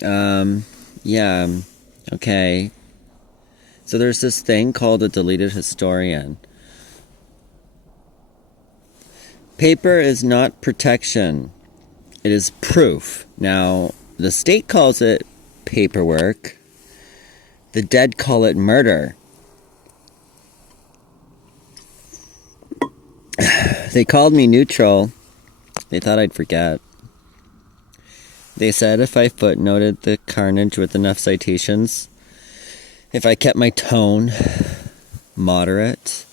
Yeah, okay. So there's this thing called a deleted historian. Paper is not protection. It is proof. Now, the state calls it paperwork. The dead call it murder. They called me neutral. They thought I'd forget. They said if I footnoted the carnage with enough citations, if I kept my tone moderate,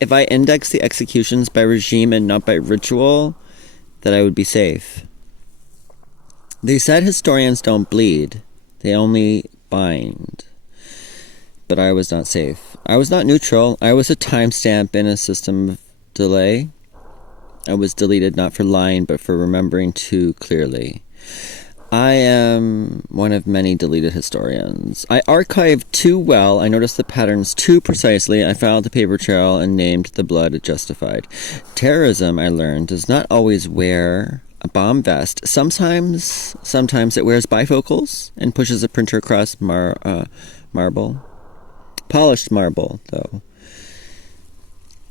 if I indexed the executions by regime and not by ritual, that I would be safe. They said historians don't bleed. They only bind. But I was not safe. I was not neutral. I was a timestamp in a system of delay. I was deleted not for lying, but for remembering too clearly. I am one of many deleted historians. I archived too well. I noticed the patterns too precisely. I followed the paper trail and named the blood it justified. Terrorism, I learned, does not always wear a bomb vest. Sometimes it wears bifocals and pushes a printer across marble. Polished marble, though.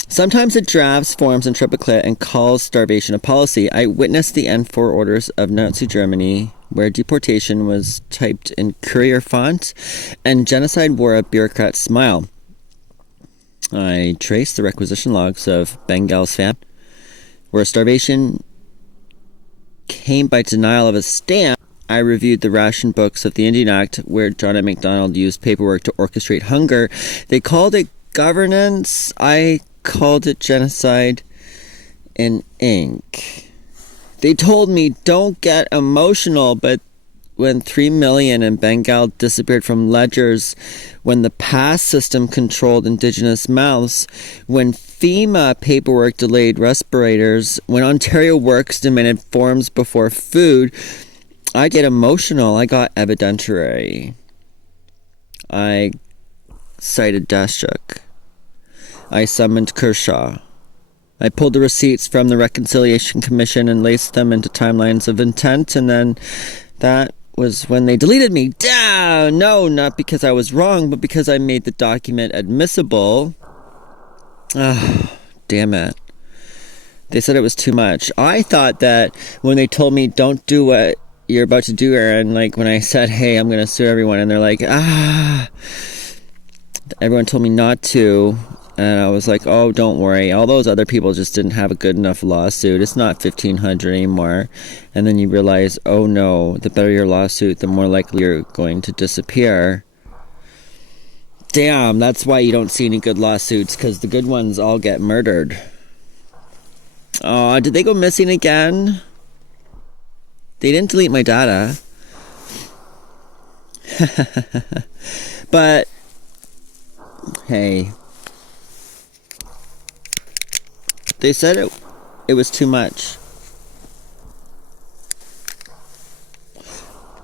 Sometimes it drafts forms in triplicate and calls starvation a policy. I witnessed the N4 orders of Nazi Germany, where deportation was typed in courier font and genocide wore a bureaucrat's smile. I traced the requisition logs of Bengal's famine, where starvation came by denial of a stamp. I reviewed the ration books of the Indian Act, where John A. Macdonald used paperwork to orchestrate hunger. They called it governance. I called it genocide in ink. They told me, don't get emotional, but when 3 million in Bengal disappeared from ledgers, when the pass system controlled indigenous mouths, when FEMA paperwork delayed respirators, when Ontario Works demanded forms before food, I get emotional. I got evidentiary. I cited Daschuk. I summoned Kershaw. I pulled the receipts from the Reconciliation Commission and laced them into timelines of intent, and then that was when they deleted me. No, not because I was wrong, but because I made the document admissible. Damn it. They said it was too much. I thought that when they told me, don't do what you're about to do, Aaron, like when I said, hey, I'm going to sue everyone, and they're like, everyone told me not to. And I was like, oh, don't worry. All those other people just didn't have a good enough lawsuit. It's not 1,500 anymore. And then you realize, oh no, the better your lawsuit, the more likely you're going to disappear. Damn, that's why you don't see any good lawsuits, because the good ones all get murdered. Oh, did they go missing again? They didn't delete my data. But, hey. They said it was too much.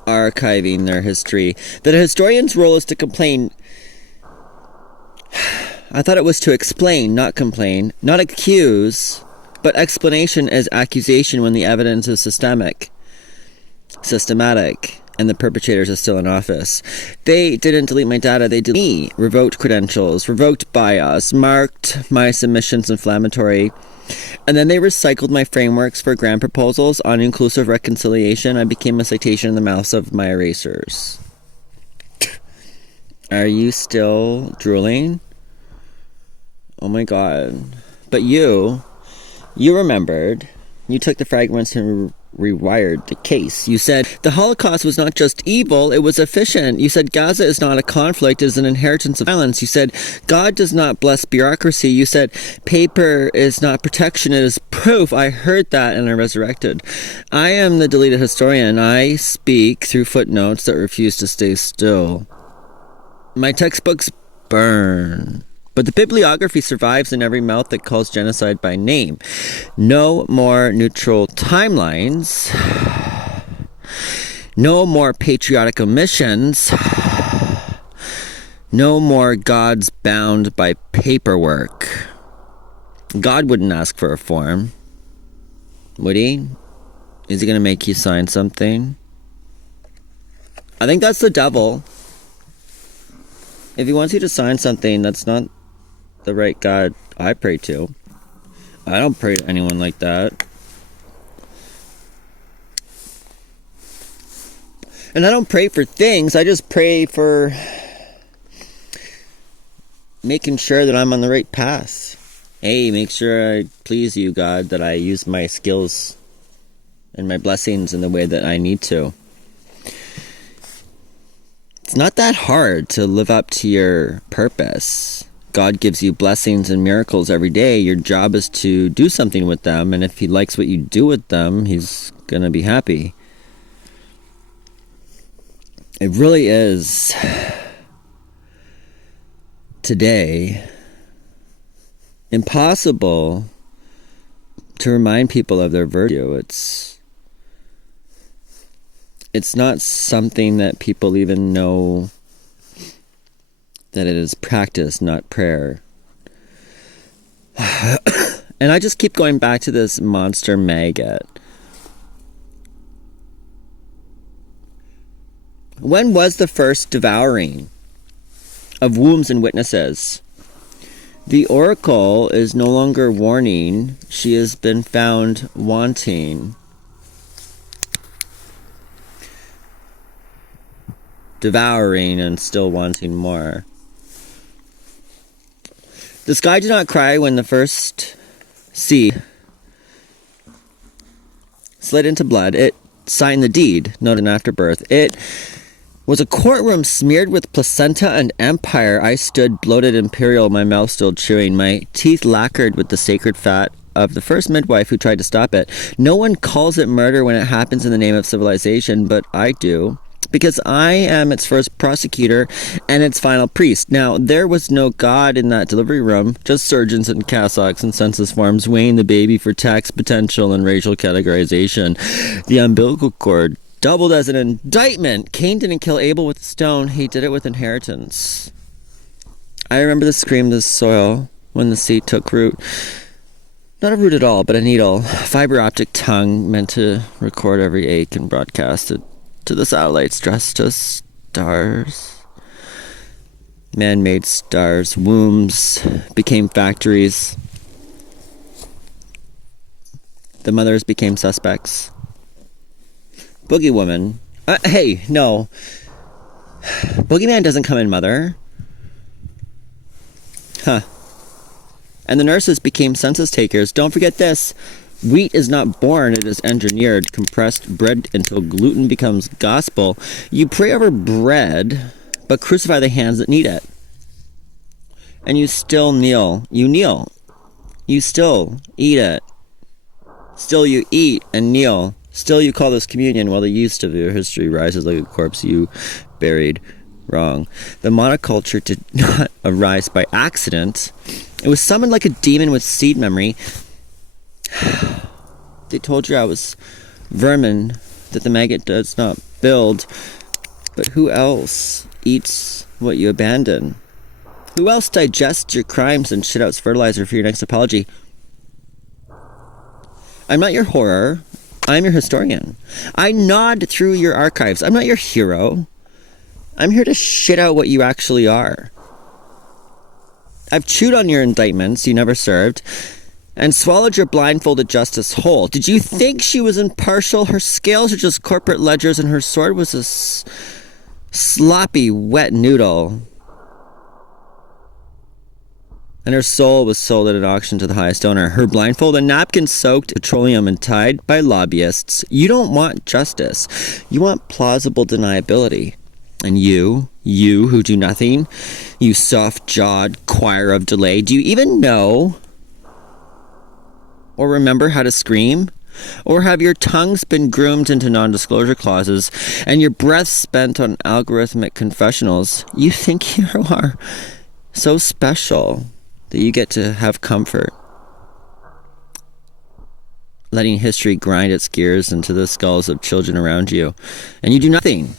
Archiving their history. That a historian's role is to complain. I thought it was to explain, not complain. Not accuse, but explanation is accusation when the evidence is systematic, and the perpetrators are still in office. They didn't delete my data, they deleted me, revoked credentials, revoked BIOS, marked my submissions inflammatory, and then they recycled my frameworks for grant proposals on inclusive reconciliation. I became a citation in the mouths of my erasers. Are you still drooling? Oh my god. But you remembered. You took the fragments and rewired the case. You said the Holocaust was not just evil, it was efficient. You said Gaza is not a conflict, it is an inheritance of violence. You said God does not bless bureaucracy. You said paper is not protection, it is proof. I heard that and I resurrected. I am the deleted historian. I speak through footnotes that refuse to stay still. My textbooks burn. But the bibliography survives in every mouth that calls genocide by name. No more neutral timelines. No more patriotic omissions. No more gods bound by paperwork. God wouldn't ask for a form, would he? Is he going to make you sign something? I think that's the devil. If he wants you to sign something, that's not the right God I pray to. I don't pray to anyone like that. And I don't pray for things. I just pray for making sure that I'm on the right path. Hey, make sure I please you, God, that I use my skills and my blessings in the way that I need to. It's not that hard to live up to your purpose. God gives you blessings and miracles every day. Your job is to do something with them, and if he likes what you do with them, he's going to be happy. It really is today impossible to remind people of their virtue. It's not something that people even know that it is practice, not prayer. And I just keep going back to this monster maggot. When was the first devouring of wombs and witnesses? The oracle is no longer warning. She has been found wanting. Devouring and still wanting more. The sky did not cry when the first sea slid into blood. It signed the deed, not an afterbirth. It was a courtroom smeared with placenta and empire. I stood bloated imperial, my mouth still chewing, my teeth lacquered with the sacred fat of the first midwife who tried to stop it. No one calls it murder when it happens in the name of civilization, but I do. Because I am its first prosecutor and its final priest. Now, there was no God in that delivery room, just surgeons and cassocks and census forms weighing the baby for tax potential and racial categorization. The umbilical cord doubled as an indictment. Cain didn't kill Abel with a stone, he did it with inheritance. I remember the scream of the soil when the seed took root. Not a root at all, but a needle. Fiber optic tongue meant to record every ache and broadcast it to the satellites dressed as stars. Man-made stars. Wombs became factories. The mothers became suspects. Boogie woman. Hey, no. Boogeyman doesn't come in mother. Huh. And the nurses became census takers. Don't forget this. Wheat is not born, it is engineered, compressed, bred until gluten becomes gospel. You pray over bread, but crucify the hands that need it. And you still kneel. You kneel. You still eat it. Still you eat and kneel. Still you call this communion while the yeast of your history rises like a corpse you buried. Wrong. The monoculture did not arise by accident. It was summoned like a demon with seed memory. They told you I was vermin, that the maggot does not build. But who else eats what you abandon? Who else digests your crimes and shit out fertilizer for your next apology? I'm not your horror. I'm your historian. I nod through your archives. I'm not your hero. I'm here to shit out what you actually are. I've chewed on your indictments you never served and swallowed your blindfolded justice whole. Did you think she was impartial? Her scales are just corporate ledgers and her sword was a sloppy, wet noodle. And her soul was sold at an auction to the highest owner. Her blindfold and napkin soaked petroleum and tied by lobbyists. You don't want justice. You want plausible deniability. And you who do nothing, you soft-jawed choir of delay, do you even know or remember how to scream? Or have your tongues been groomed into non-disclosure clauses and your breath spent on algorithmic confessionals? You think you are so special that you get to have comfort, letting history grind its gears into the skulls of children around you, and you do nothing.